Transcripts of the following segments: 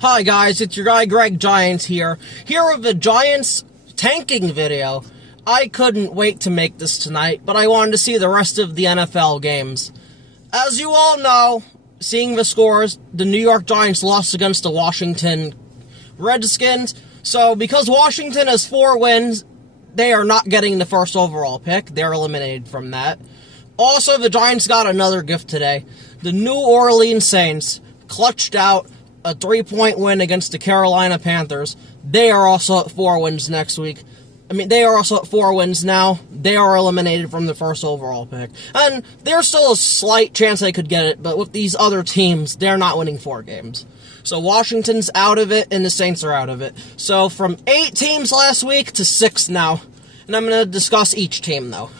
Hi guys, it's your guy Greg Giants here. Here with the Giants tanking video. I couldn't wait to make this tonight, but I wanted to see the rest of the NFL games. As you all know, seeing the scores, the New York Giants lost against the Washington Redskins. So because Washington has 4 wins, they are not getting the first overall pick. They're eliminated from that. Also, the Giants got another gift today. The New Orleans Saints clutched out a 3-point win against the Carolina Panthers. They are also at 4 wins next week. They are also at 4 wins now. They are eliminated from the first overall pick. And there's still a slight chance they could get it, but with these other teams, they're not winning 4 games. So Washington's out of it, and the Saints are out of it. So from 8 teams last week to 6 now. And I'm going to discuss each team, though.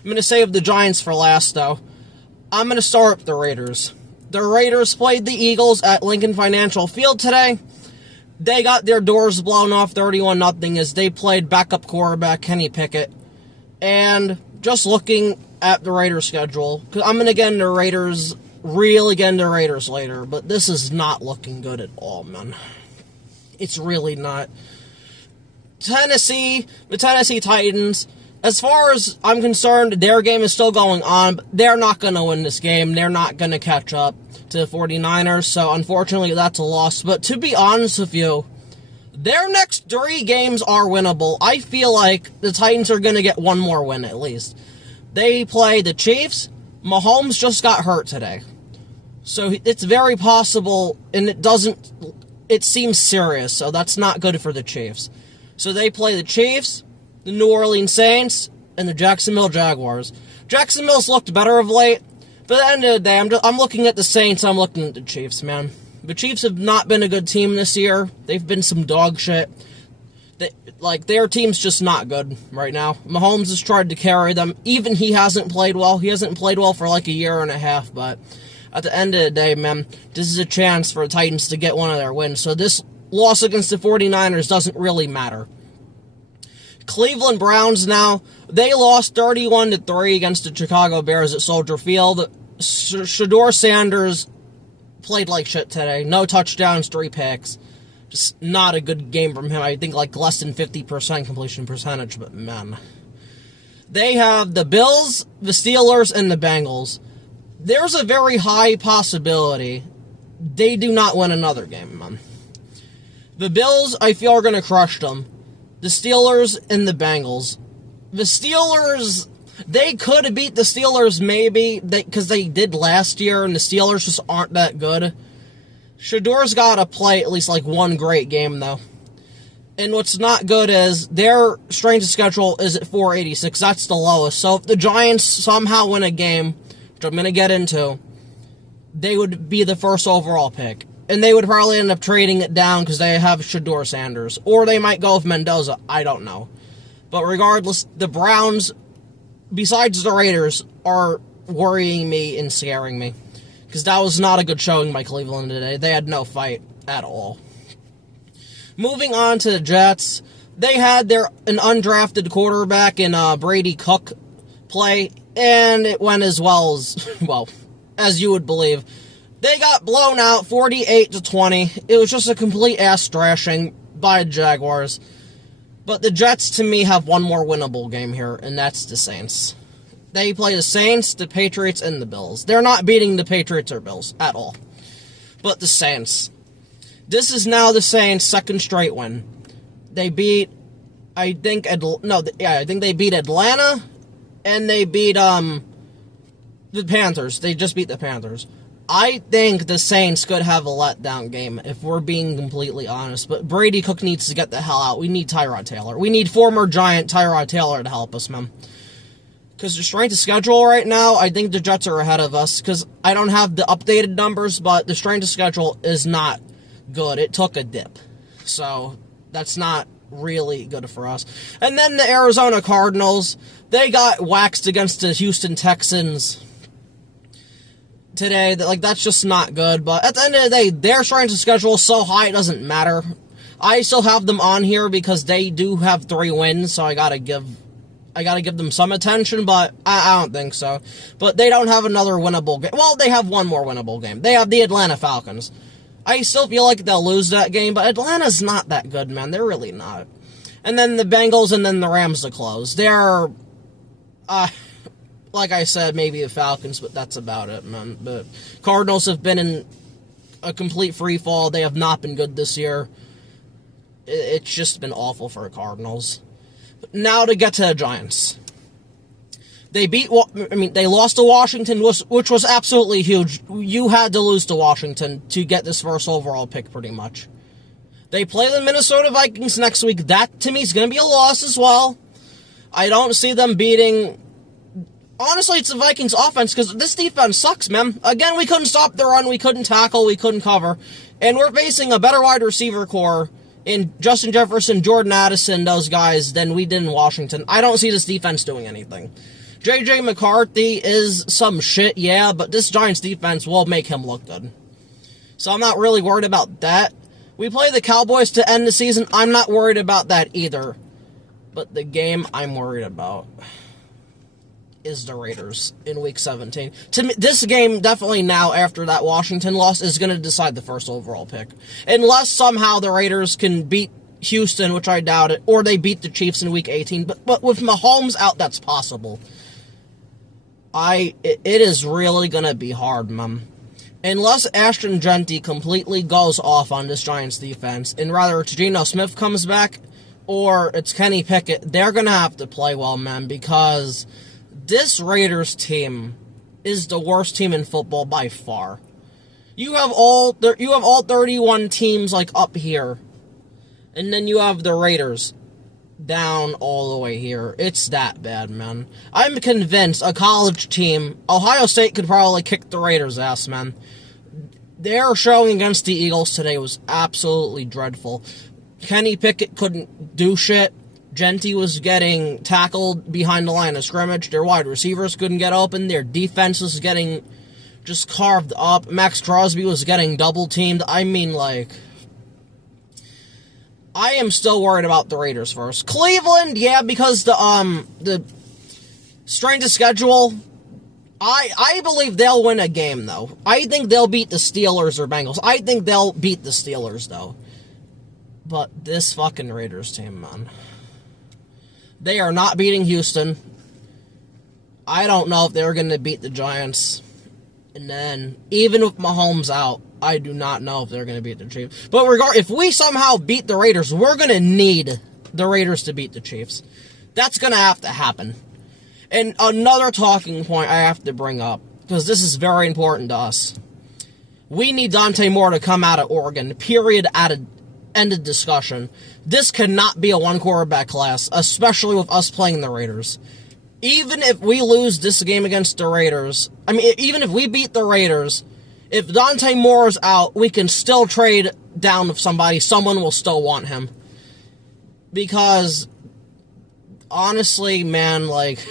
I'm going to save the Giants for last, though. I'm going to start with the Raiders. The Raiders played the Eagles at Lincoln Financial Field today. They got their doors blown off 31-0 as they played backup quarterback Kenny Pickett. And just looking at the Raiders schedule, because I'm going to get into Raiders, really get into Raiders later, but this is not looking good at all, man. It's really not. The Tennessee Titans, as far as I'm concerned, their game is still going on, but they're not going to win this game. They're not going to catch up to the 49ers, so unfortunately that's a loss. But to be honest with you, their next 3 games are winnable. I feel like the Titans are going to get one more win at least. They play the Chiefs. Mahomes just got hurt today. So it's very possible, and it seems serious, so that's not good for the Chiefs. So they play the Chiefs, the New Orleans Saints, and the Jacksonville Jaguars. Jacksonville's looked better of late, but at the end of the day, I'm looking at the Saints, I'm looking at the Chiefs, man. The Chiefs have not been a good team this year. They've been some dog shit. Their team's just not good right now. Mahomes has tried to carry them. Even he hasn't played well. He hasn't played well for like a year and a half, but at the end of the day, man, this is a chance for the Titans to get one of their wins. So this loss against the 49ers doesn't really matter. Cleveland Browns now, they lost 31-3 against the Chicago Bears at Soldier Field. Shedeur Sanders played like shit today. No touchdowns, 3 picks. Just not a good game from him. I think like less than 50% completion percentage, but man. They have the Bills, the Steelers, and the Bengals. There's a very high possibility they do not win another game, man. The Bills, I feel, are going to crush them. The Steelers and the Bengals. The Steelers, they could beat the Steelers maybe, because they did last year, and the Steelers just aren't that good. Shedeur's got to play at least like one great game, though. And what's not good is their strength of schedule is at 486. That's the lowest. So if the Giants somehow win a game, which I'm going to get into, they would be the first overall pick. And they would probably end up trading it down because they have Shedeur Sanders. Or they might go with Mendoza. I don't know. But regardless, the Browns, besides the Raiders, are worrying me and scaring me. Because that was not a good showing by Cleveland today. They had no fight at all. Moving on to the Jets, they had an undrafted quarterback in Brady Cook play. And it went as well as you would believe. They got blown out 48-20. It was just a complete ass thrashing by the Jaguars. But the Jets, to me, have one more winnable game here, and that's the Saints. They play the Saints, the Patriots, and the Bills. They're not beating the Patriots or Bills at all. But the Saints. This is now the Saints' second straight win. They beat, I think they beat Atlanta, and they beat the Panthers. They just beat the Panthers. I think the Saints could have a letdown game, if we're being completely honest. But Brady Cook needs to get the hell out. We need Tyrod Taylor. We need former Giant Tyrod Taylor to help us, man. Because the strength of schedule right now, I think the Jets are ahead of us. Because I don't have the updated numbers, but the strength of schedule is not good. It took a dip. So that's not really good for us. And then the Arizona Cardinals, they got waxed against the Houston Texans today. That's just not good. But at the end of the day, their strength of schedule is so high it doesn't matter. I still have them on here because they do have 3 wins, so I gotta give them some attention, but I don't think so. But they don't have another winnable game. Well, they have one more winnable game. They have the Atlanta Falcons. I still feel like they'll lose that game, but Atlanta's not that good, man. They're really not. And then the Bengals and then the Rams to close. They're, like I said, maybe the Falcons, but that's about it, man. But Cardinals have been in a complete free fall. They have not been good this year. It's just been awful for the Cardinals. But now to get to the Giants. They lost to Washington, which was absolutely huge. You had to lose to Washington to get this first overall pick, pretty much. They play the Minnesota Vikings next week. That, to me, is going to be a loss as well. I don't see them beating... Honestly, it's the Vikings' offense, because this defense sucks, man. Again, we couldn't stop the run, we couldn't tackle, we couldn't cover. And we're facing a better wide receiver core in Justin Jefferson, Jordan Addison, those guys, than we did in Washington. I don't see this defense doing anything. J.J. McCarthy is some shit, yeah, but this Giants defense will make him look good. So I'm not really worried about that. We play the Cowboys to end the season. I'm not worried about that either. But the game I'm worried about is the Raiders in Week 17. To me, this game, definitely now, after that Washington loss, is going to decide the first overall pick. Unless somehow the Raiders can beat Houston, which I doubt it, or they beat the Chiefs in Week 18. But with Mahomes out, that's possible. It is really going to be hard, man. Unless Ashton Genty completely goes off on this Giants defense, and rather it's Geno Smith comes back, or it's Kenny Pickett, they're going to have to play well, man, because this Raiders team is the worst team in football by far. You have all 31 teams, like, up here, and then you have the Raiders down all the way here. It's that bad, man. I'm convinced a college team, Ohio State could probably kick the Raiders' ass, man. Their showing against the Eagles today was absolutely dreadful. Kenny Pickett couldn't do shit. Genty was getting tackled behind the line of scrimmage. Their wide receivers couldn't get open. Their defense was getting just carved up. Max Crosby was getting double-teamed. I mean, like, I am still worried about the Raiders first. Cleveland, yeah, because the strength of schedule, I believe they'll win a game, though. I think they'll beat the Steelers or Bengals. I think they'll beat the Steelers, though. But this fucking Raiders team, man. They are not beating Houston. I don't know if they're going to beat the Giants. And then, even with Mahomes out, I do not know if they're going to beat the Chiefs. But if we somehow beat the Raiders, we're going to need the Raiders to beat the Chiefs. That's going to have to happen. And another talking point I have to bring up, because this is very important to us. We need Dante Moore to come out of Oregon, period, end of discussion. This cannot be a one-quarterback class, especially with us playing the Raiders. Even if we lose this game against the Raiders, even if we beat the Raiders, if Dante Moore is out, we can still trade down with somebody. Someone will still want him. Because, honestly, man, like,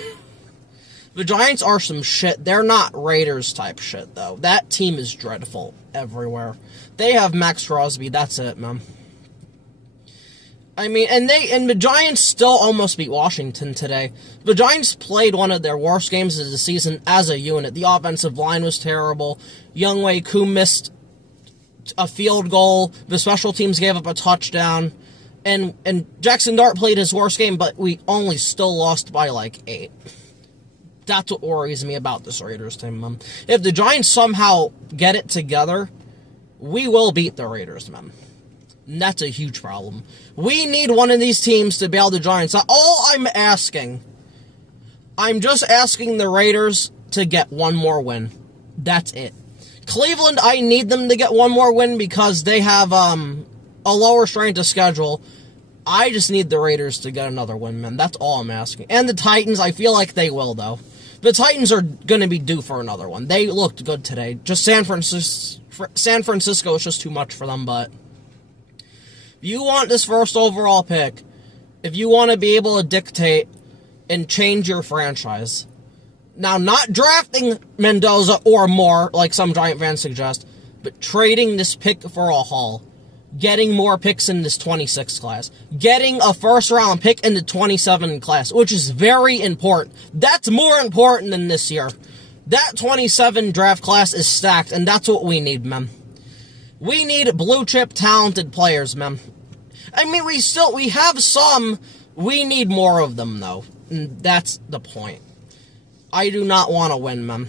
the Giants are some shit. They're not Raiders type shit, though. That team is dreadful everywhere. They have Max Crosby. That's it, man. And the Giants still almost beat Washington today. The Giants played one of their worst games of the season as a unit. The offensive line was terrible. Younghoe Koo missed a field goal. The special teams gave up a touchdown. And Jackson Dart played his worst game, but we only still lost by, like, 8. That's what worries me about this Raiders team, man. If the Giants somehow get it together, we will beat the Raiders, man. And that's a huge problem. We need one of these teams to bail the Giants out. All I'm just asking the Raiders to get one more win. That's it. Cleveland, I need them to get one more win because they have a lower strength of schedule. I just need the Raiders to get another win, man. That's all I'm asking. And the Titans, I feel like they will, though. The Titans are going to be due for another one. They looked good today. Just San Francisco is just too much for them, but if you want this first overall pick, if you want to be able to dictate and change your franchise, now not drafting Mendoza or more, like some Giant fans suggest, but trading this pick for a haul, getting more picks in this 26 class, getting a first-round pick in the 27 class, which is very important. That's more important than this year. That 27 draft class is stacked, and that's what we need, man. We need blue-chip talented players, man. I mean, we have some. We need more of them, though. And that's the point. I do not want to win, man.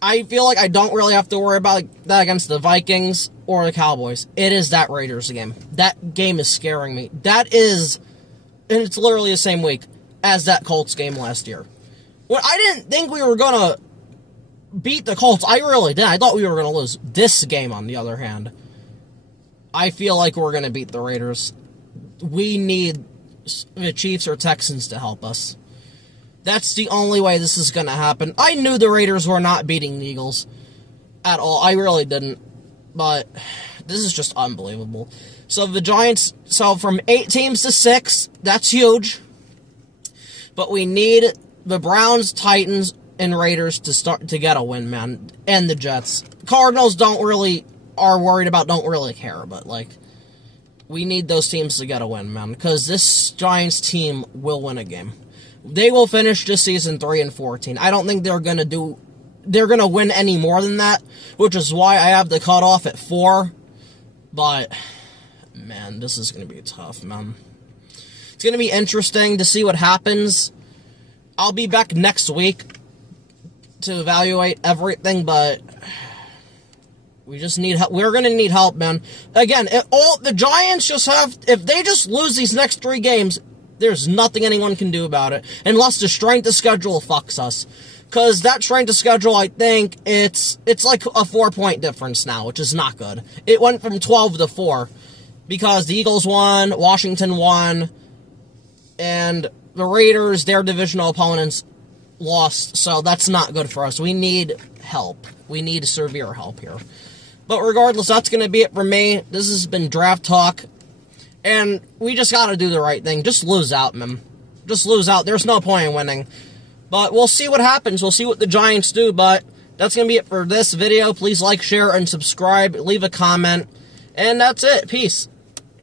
I feel like I don't really have to worry about that against the Vikings or the Cowboys. It is that Raiders game. That game is scaring me. That is, and it's literally the same week as that Colts game last year. Well, I didn't think we were going to beat the Colts. I really didn't. I thought we were going to lose. This game, on the other hand, I feel like we're going to beat the Raiders. We need the Chiefs or Texans to help us. That's the only way this is going to happen. I knew the Raiders were not beating the Eagles at all. I really didn't. But this is just unbelievable. So the Giants, from 8 teams to 6, that's huge. But we need the Browns, Titans, and Raiders to get a win, man. And the Jets. Cardinals don't really care. But, like, we need those teams to get a win, man. Because this Giants team will win a game. They will finish this season 3-14. I don't think they're gonna win any more than that, which is why I have the cutoff at 4. But man, this is gonna be tough, man. It's gonna be interesting to see what happens. I'll be back next week to evaluate everything, but we just need help. We're gonna need help, man. Again, the Giants if they just lose these next 3 games, there's nothing anyone can do about it, unless the strength of schedule fucks us. Because that strength of schedule, I think, it's like a 4-point difference now, which is not good. It went from 12 to 4, because the Eagles won, Washington won, and the Raiders, their divisional opponents, lost, so that's not good for us. We need help. We need severe help here. But regardless, that's going to be it for me. This has been Draft Talk. And we just got to do the right thing. Just lose out, man. Just lose out. There's no point in winning. But we'll see what happens. We'll see what the Giants do. But that's going to be it for this video. Please like, share, and subscribe. Leave a comment. And that's it. Peace.